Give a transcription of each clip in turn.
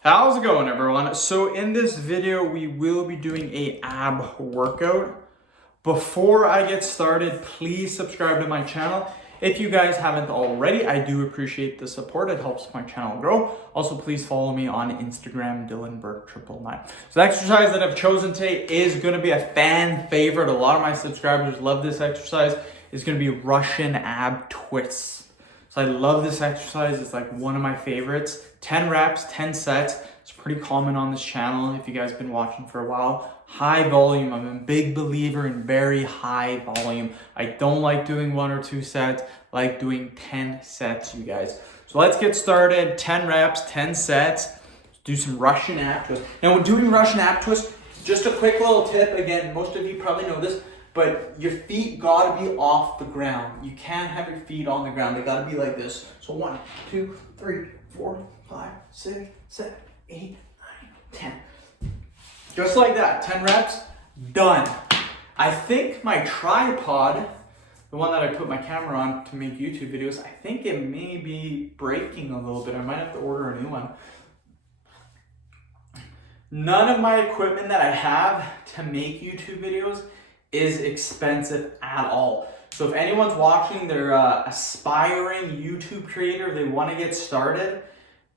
How's it going, everyone? So in this video, we will be doing a ab workout. Before I get started, please subscribe to my channel. If you guys haven't already, I do appreciate the support. It helps my channel grow. Also, please follow me on Instagram, DylanBurke999. So the exercise that I've chosen today is gonna be a fan favorite. A lot of my subscribers love this exercise. It's gonna be Russian ab twists. So I love this exercise. It's like one of my favorites. 10 reps, 10 sets. It's pretty common on this channel if you guys have been watching for a while. High volume. I'm a big believer in very high volume. I don't like doing 1 or 2 sets. I like doing 10 sets, you guys. So let's get started. 10 reps, 10 sets. Let's do some Russian ab twists. Now when doing Russian ab twists, just a quick little tip. Again, most of you probably know this, but your feet gotta be off the ground. You can't have your feet on the ground. They gotta be like this. So 1, 2, 3, 4, 5, 6, 7, 8, 9, 10. Just like that, 10 reps, done. I think my tripod, the one that I put my camera on to make YouTube videos, I think it may be breaking a little bit. I might have to order a new one. None of my equipment that I have to make YouTube videos is expensive at all. So if anyone's watching, they're an aspiring YouTube creator, they want to get started,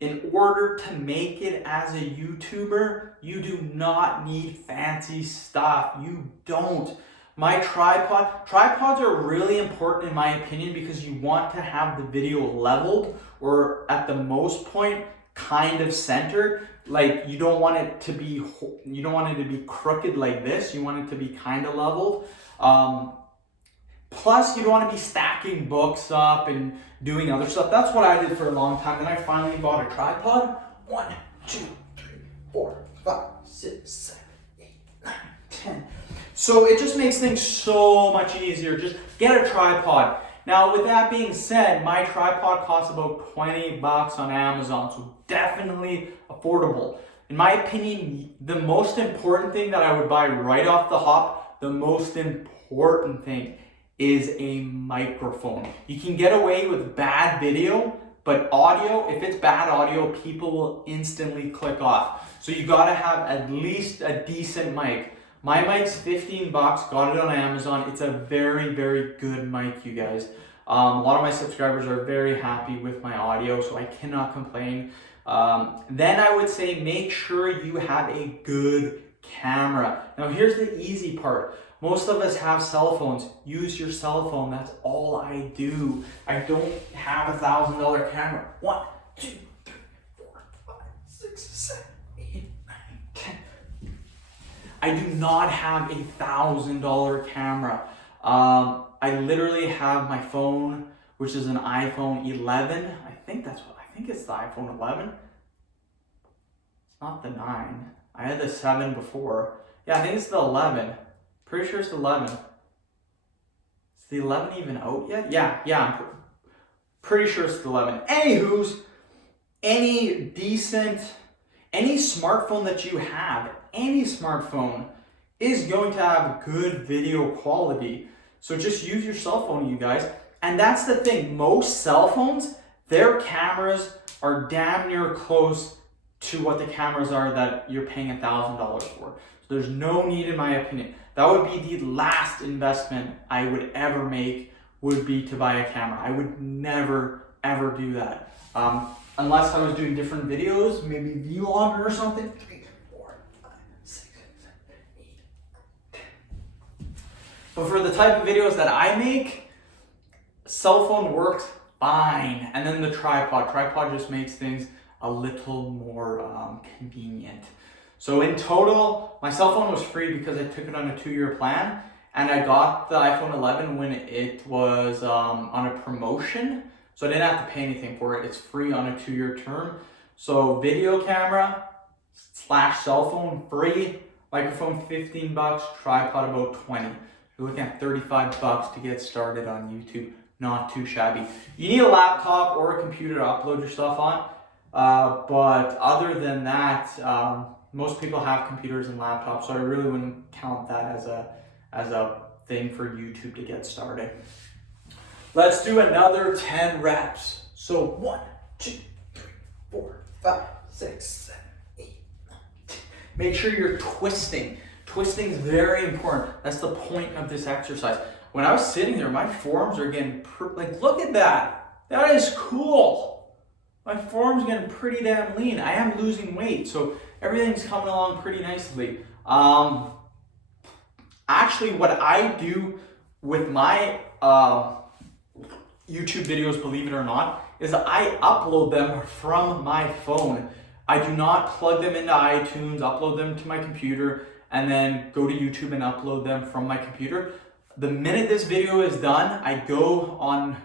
in order to make it as a YouTuber, you do not need fancy stuff. You don't. My tripods are really important in my opinion because you want to have the video leveled or at the most point kind of centered. Like you don't want it to be crooked like this. You want it to be kind of leveled. Plus, you don't want to be stacking books up and doing other stuff. That's what I did for a long time. Then I finally bought a tripod. 1, 2, 3, 4, 5, 6, 7, 8, 9, 10. So it just makes things so much easier. Just get a tripod. Now, with that being said, my tripod costs about 20 bucks on Amazon, so definitely affordable. In my opinion, the most important thing that I would buy right off the hop, the most important thing is a microphone. You can get away with bad video, but audio, if it's bad audio, people will instantly click off. So you gotta have at least a decent mic. My mic's 15 bucks, got it on Amazon. It's a very, very good mic, you guys. A lot of my subscribers are very happy with my audio, so I cannot complain. Then I would say make sure you have a good camera. Now here's the easy part. Most of us have cell phones. Use your cell phone. That's all I do. I don't have $1,000 camera. 1, 2, 3, 4, 5, 6, 7, 8, 9, 10. I do not have $1,000 camera. I literally have my phone, which is an iPhone 11. I think it's the iPhone 11. It's not the 9. I had the 7 before. Yeah, I think it's the 11. Pretty sure it's the 11. Is the 11 even out yet? Yeah, I'm pretty sure it's the 11. Anywho's, any smartphone that you have, any smartphone is going to have good video quality. So just use your cell phone, you guys. And that's the thing, most cell phones, their cameras are damn near close to what the cameras are that you're paying $1,000 for. So there's no need, in my opinion. That would be the last investment I would ever make, would be to buy a camera. I would never, ever do that. Unless I was doing different videos, maybe vlogger or something. 3, 4, 5, 6, 7, 8, 10. But for the type of videos that I make, cell phone works fine. And then the tripod just makes things a little more convenient. So in total, my cell phone was free because I took it on a 2-year plan, and I got the iPhone 11 when it was on a promotion. So I didn't have to pay anything for it. It's free on a 2-year term. So video camera / cell phone free, microphone 15 bucks, tripod about 20. You're looking at 35 bucks to get started on YouTube. Not too shabby. You need a laptop or a computer to upload your stuff on. But other than that, most people have computers and laptops, so I really wouldn't count that as a thing for YouTube to get started. Let's do another 10 reps. So 1, 2, 3, 4, 5, 6, 7, make sure you're twisting. Twisting is very important. That's the point of this exercise. When I was sitting there, my forearms are getting, like, look at that. That is cool. My forearms are getting pretty damn lean. I am losing weight, so everything's coming along pretty nicely. Actually, what I do with my YouTube videos, believe it or not, is I upload them from my phone. I do not plug them into iTunes, upload them to my computer, and then go to YouTube and upload them from my computer. The minute this video is done, I go on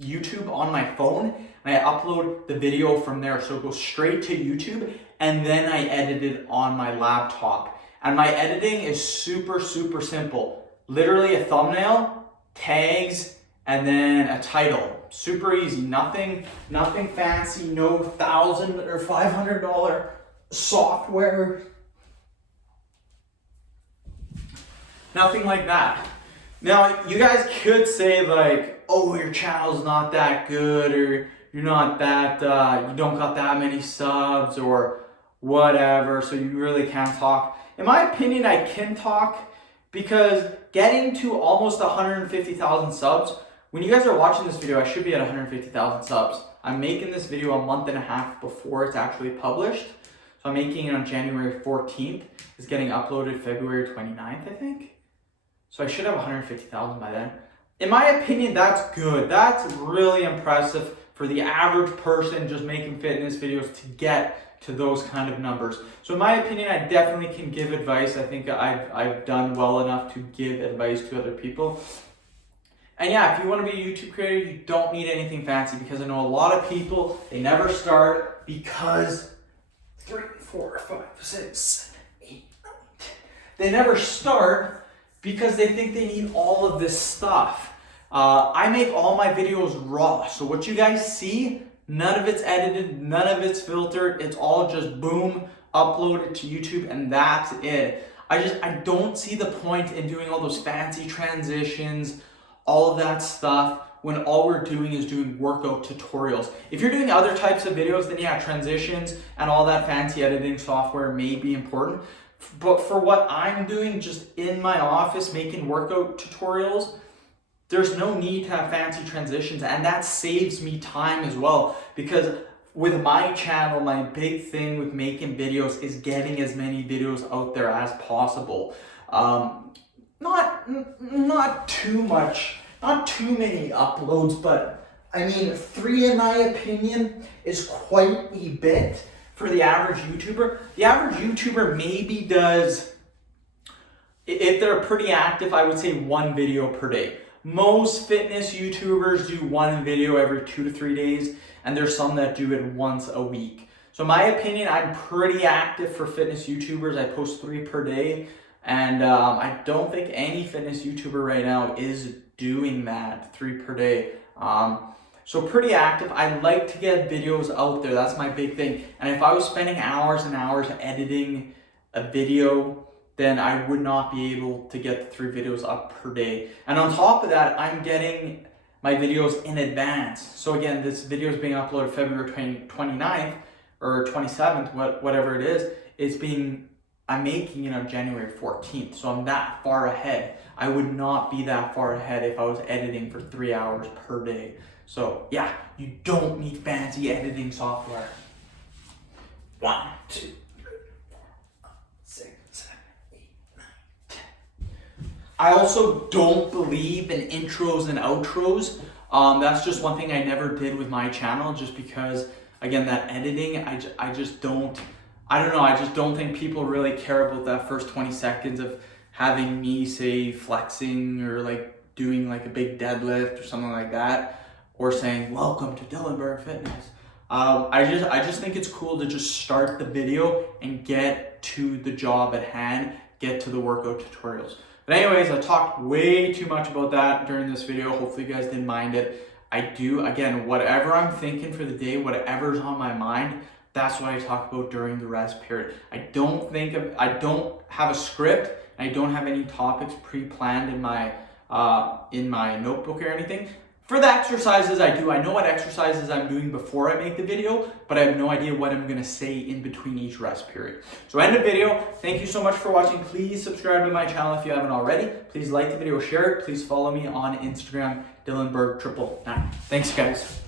YouTube on my phone and I upload the video from there. So it goes straight to YouTube and then I edit it on my laptop. And my editing is super, super simple. Literally a thumbnail, tags, and then a title. Super easy, nothing fancy, no $1,000 or $500 software. Nothing like that. Now, you guys could say like, oh, your channel's not that good, or you're not that, you don't got that many subs, or whatever, so you really can't talk. In my opinion, I can talk, because getting to almost 150,000 subs, when you guys are watching this video, I should be at 150,000 subs. I'm making this video a month and a half before it's actually published. So I'm making it on January 14th. It's getting uploaded February 29th, I think. So I should have 150,000 by then. In my opinion, that's good. That's really impressive for the average person just making fitness videos to get to those kind of numbers. So in my opinion, I definitely can give advice. I think I've done well enough to give advice to other people. And yeah, if you want to be a YouTube creator, you don't need anything fancy, because I know a lot of people, they never start because 3, 4, 5, 6, 7, 8, 9, 10. They never start because they think they need all of this stuff. I make all my videos raw. So what you guys see, none of it's edited, none of it's filtered. It's all just boom, uploaded to YouTube, and that's it. I don't see the point in doing all those fancy transitions, all of that stuff, when all we're doing is doing workout tutorials. If you're doing other types of videos, then yeah, transitions and all that fancy editing software may be important. But for what I'm doing just in my office, making workout tutorials, there's no need to have fancy transitions, and that saves me time as well. Because with my channel, my big thing with making videos is getting as many videos out there as possible. Not too much, not too many uploads, but I mean, 3 in my opinion is quite a bit for the average YouTuber. The average YouTuber maybe does, if they're pretty active, I would say 1 video per day. Most fitness YouTubers do 1 video every 2 to 3 days, and there's some that do it once a week. So in my opinion, I'm pretty active for fitness YouTubers. I post 3 per day. And I don't think any fitness YouTuber right now is doing that, 3 per day. So pretty active. I like to get videos out there. That's my big thing. And if I was spending hours and hours editing a video, then I would not be able to get the 3 videos up per day. And on top of that, I'm getting my videos in advance. So again, this video is being uploaded February 29th or 27th, whatever it is. I'm making it on January 14th, so I'm that far ahead. I would not be that far ahead if I was editing for 3 hours per day. So yeah, you don't need fancy editing software. 1, 2, 3, 4, 5, 6, 7, 8, 9, 10. I also don't believe in intros and outros. That's just one thing I never did with my channel, just because, again, that editing, I just don't think people really care about that first 20 seconds of having me say flexing or like doing like a big deadlift or something like that, or saying welcome to Dylan Burke Fitness. I just think it's cool to just start the video and get to the job at hand, get to the workout tutorials. But anyways, I talked way too much about that during this video. Hopefully you guys didn't mind it. I do, again, whatever I'm thinking for the day, whatever's on my mind, that's what I talk about during the rest period. I don't have a script. I don't have any topics pre-planned in my notebook or anything. For the exercises I do, I know what exercises I'm doing before I make the video, but I have no idea what I'm gonna say in between each rest period. So end of video. Thank you so much for watching. Please subscribe to my channel if you haven't already. Please like the video, share it. Please follow me on Instagram, DylanBerg999. Thanks guys.